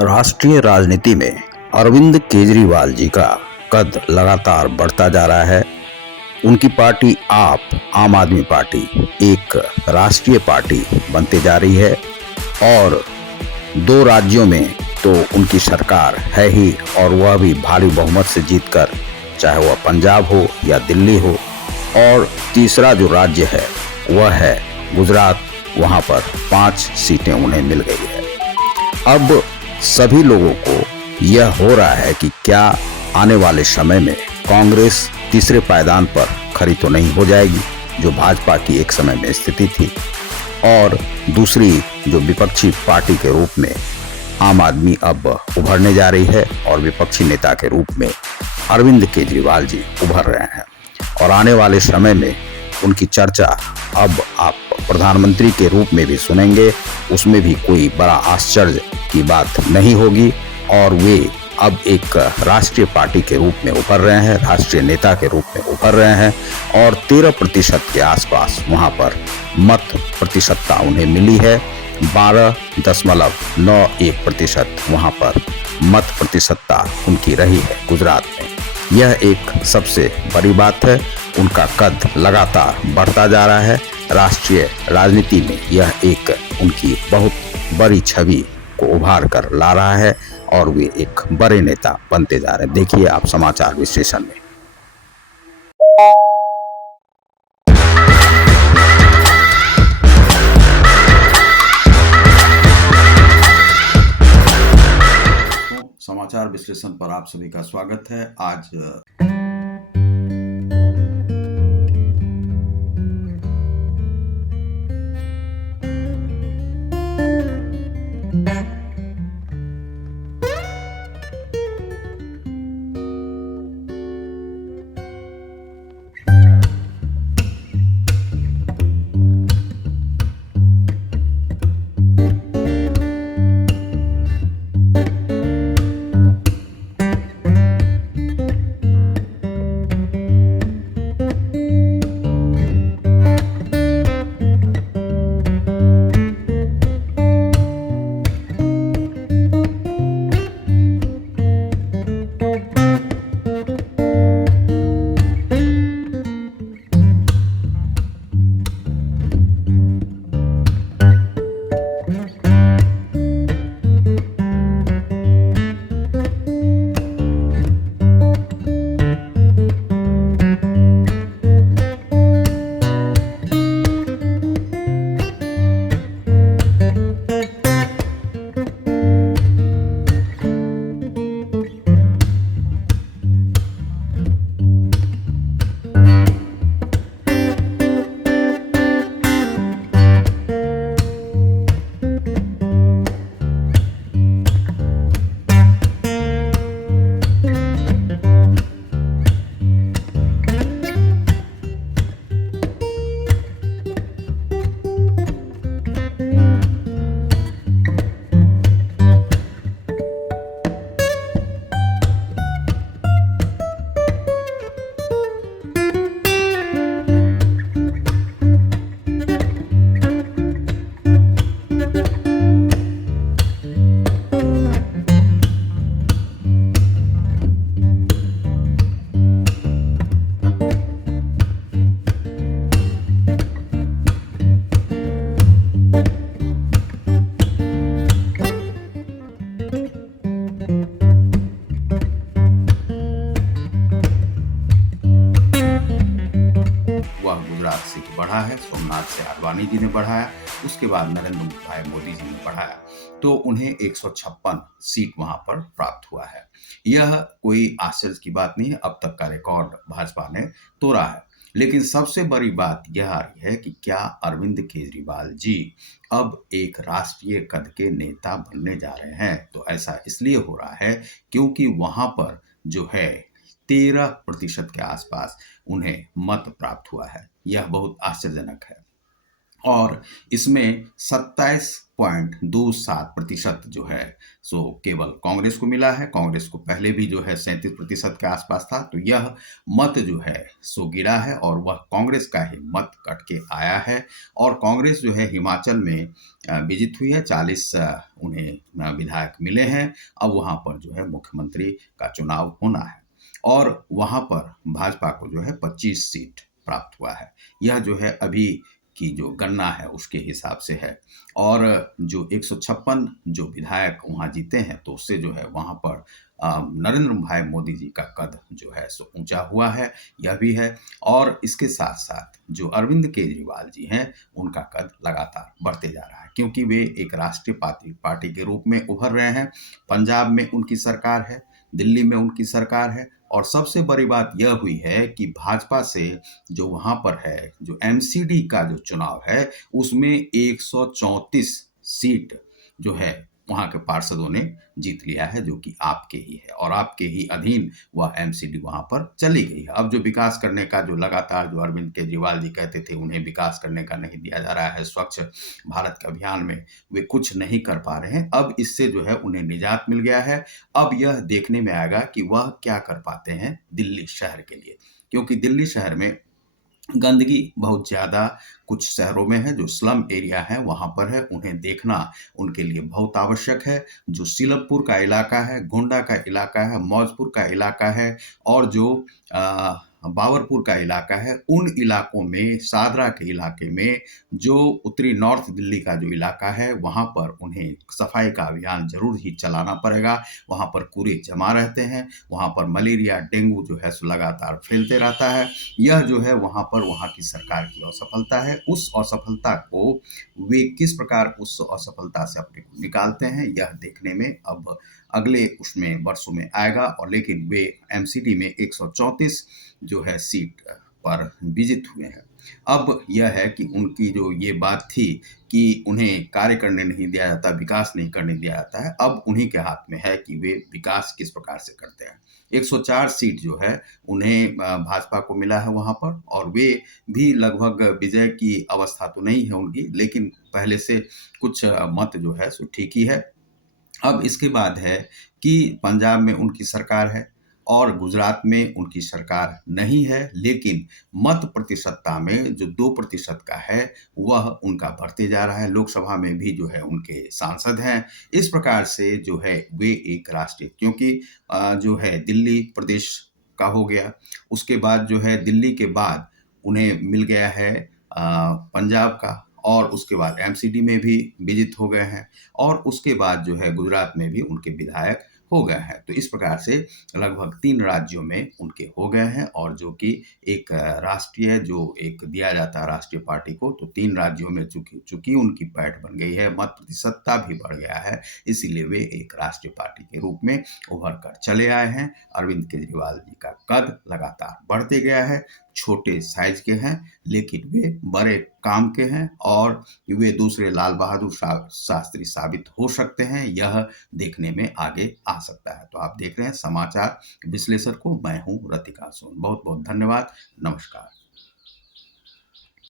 राष्ट्रीय राजनीति में अरविंद केजरीवाल जी का कद लगातार बढ़ता जा रहा है। उनकी पार्टी आम आदमी पार्टी एक राष्ट्रीय पार्टी बनते जा रही है और 2 राज्यों में तो उनकी सरकार है ही, और वह भी भारी बहुमत से जीतकर, चाहे वह पंजाब हो या दिल्ली हो। और तीसरा जो राज्य है वह है गुजरात, वहां पर 5 सीटें उन्हें मिल गई है। अब सभी लोगों को यह हो रहा है कि क्या आने वाले समय में कांग्रेस तीसरे पायदान पर खड़ी तो नहीं हो जाएगी, जो भाजपा की एक समय में स्थिति थी, और दूसरी जो विपक्षी पार्टी के रूप में आम आदमी अब उभरने जा रही है और विपक्षी नेता के रूप में अरविंद केजरीवाल जी उभर रहे हैं। और आने वाले समय में उनकी चर्चा अब आप प्रधानमंत्री के रूप में भी सुनेंगे, उसमें भी कोई बड़ा आश्चर्य की बात नहीं होगी। और वे अब एक राष्ट्रीय पार्टी के रूप में उभर रहे हैं, राष्ट्रीय नेता के रूप में उभर रहे हैं, और 13% के आसपास वहां पर मत प्रतिशतता उन्हें मिली है। 12.91% वहां पर मत प्रतिशतता उनकी रही है गुजरात में। यह एक सबसे बड़ी बात है। उनका कद लगातार बढ़ता जा रहा है। राष्ट्रीय राजनीति में यह एक उनकी बहुत बड़ी छवि को उभार कर ला रहा है और वे एक बड़े नेता बनते जा रहे हैं। देखिए आप समाचार विश्लेषण में। समाचार विश्लेषण पर आप सभी का स्वागत है। आज गुजरात से बढ़ा है, सोमनाथ से आडवाणी जी ने बढ़ाया, उसके बाद नरेंद्र भाई मोदी जी ने बढ़ाया, तो उन्हें 156 सीट वहां पर प्राप्त हुआ है। यह कोई आश्चर्य की बात नहीं है, अब तक का रिकॉर्ड भाजपा ने तोड़ा है। लेकिन सबसे बड़ी बात यह आ रही है कि क्या अरविंद केजरीवाल जी अब एक राष्ट्रीय कद के नेता बनने जा रहे हैं। तो ऐसा इसलिए हो रहा है क्योंकि वहां पर जो है 13% के आसपास उन्हें मत प्राप्त हुआ है। यह बहुत आश्चर्यजनक है। और इसमें 27.27% जो है सो केवल कांग्रेस को मिला है। कांग्रेस को पहले भी जो है 37% के आसपास था। तो यह मत जो है सो गिरा है और वह कांग्रेस का ही मत कट के आया है। और कांग्रेस जो है हिमाचल में विजित हुई है। 40 उन्हें विधायक मिले हैं। अब वहाँ पर जो है मुख्यमंत्री का चुनाव होना है और वहाँ पर भाजपा को जो है 25 सीट प्राप्त हुआ है। यह जो है अभी की जो गणना है उसके हिसाब से है। और जो 156 जो विधायक वहाँ जीते हैं तो उससे जो है वहाँ पर नरेंद्र भाई मोदी जी का कद जो है सो ऊंचा हुआ है, यह भी है। और इसके साथ साथ जो अरविंद केजरीवाल जी हैं उनका कद लगातार बढ़ते जा रहा है क्योंकि वे एक राष्ट्रीय पार्टी के रूप में उभर रहे हैं। पंजाब में उनकी सरकार है, दिल्ली में उनकी सरकार है और सबसे बड़ी बात यह हुई है कि भाजपा से जो वहाँ पर है, जो एमसीडी का जो चुनाव है, उसमें 134 सीट जो है वहाँ के पार्षदों ने जीत लिया है, जो कि आपके ही है और आपके ही अधीन वह एमसीडी वहाँ पर चली गई है। अब जो विकास करने का जो लगातार जो अरविंद केजरीवाल जी कहते थे उन्हें विकास करने का नहीं दिया जा रहा है, स्वच्छ भारत के अभियान में वे कुछ नहीं कर पा रहे हैं। अब इससे जो है उन्हें निजात मिल गया है। अब यह देखने में आएगा कि वह क्या कर पाते हैं दिल्ली शहर के लिए, क्योंकि दिल्ली शहर में गंदगी बहुत ज़्यादा कुछ शहरों में है, जो स्लम एरिया है वहाँ पर है, उन्हें देखना उनके लिए बहुत आवश्यक है। जो सीलमपुर का इलाका है, गोंडा का इलाका है, मौजपुर का इलाका है और जो बाबरपुर का इलाका है, उन इलाकों में, सादरा के इलाके में, जो उत्तरी नॉर्थ दिल्ली का जो इलाका है, वहाँ पर उन्हें सफाई का अभियान ज़रूर ही चलाना पड़ेगा। वहाँ पर कूड़े जमा रहते हैं, वहाँ पर मलेरिया, डेंगू जो है सो लगातार फैलते रहता है। यह जो है वहाँ पर वहाँ की सरकार की असफलता है। उस असफलता को वे किस प्रकार उस असफलता से अपने को निकालते हैं, यह देखने में अब अगले उसमें वर्षों में आएगा। और लेकिन वे एमसीडी में 134 जो है सीट पर विजित हुए हैं। अब यह है कि उनकी जो ये बात थी कि उन्हें कार्य करने नहीं दिया जाता, विकास नहीं करने दिया जाता है, अब उन्हीं के हाथ में है कि वे विकास किस प्रकार से करते हैं। 104 सीट जो है उन्हें भाजपा को मिला है वहाँ पर और वे भी लगभग विजय की अवस्था तो नहीं है उनकी, लेकिन पहले से कुछ मत जो है सो ठीक ही है। अब इसके बाद है कि पंजाब में उनकी सरकार है और गुजरात में उनकी सरकार नहीं है, लेकिन मत प्रतिशतता में जो 2% का है वह उनका बढ़ते जा रहा है। लोकसभा में भी जो है उनके सांसद हैं। इस प्रकार से जो है वे एक राष्ट्रीय, क्योंकि जो है दिल्ली प्रदेश का हो गया, उसके बाद जो है दिल्ली के बाद उन्हें मिल गया है पंजाब का और उसके बाद एमसीडी में भी विजित हो गए हैं और उसके बाद जो है गुजरात में भी उनके विधायक हो गए हैं। तो इस प्रकार से लगभग 3 राज्यों में उनके हो गए हैं और जो कि एक राष्ट्रीय जो एक दिया जाता है राष्ट्रीय पार्टी को, तो 3 राज्यों में चूँकि उनकी पैठ बन गई है, मत प्रतिशतता भी बढ़ गया है, इसीलिए वे एक राष्ट्रीय पार्टी के रूप में उभर कर चले आए हैं। अरविंद केजरीवाल जी का कद लगातार बढ़ते गया है, छोटे साइज के हैं, लेकिन वे बड़े काम के हैं और वे दूसरे लाल बहादुर शास्त्री साबित हो सकते हैं, यह देखने में आगे आ सकता है। तो आप देख रहे हैं समाचार विश्लेषक को, मैं हूं रतिका सोन। बहुत बहुत धन्यवाद, नमस्कार।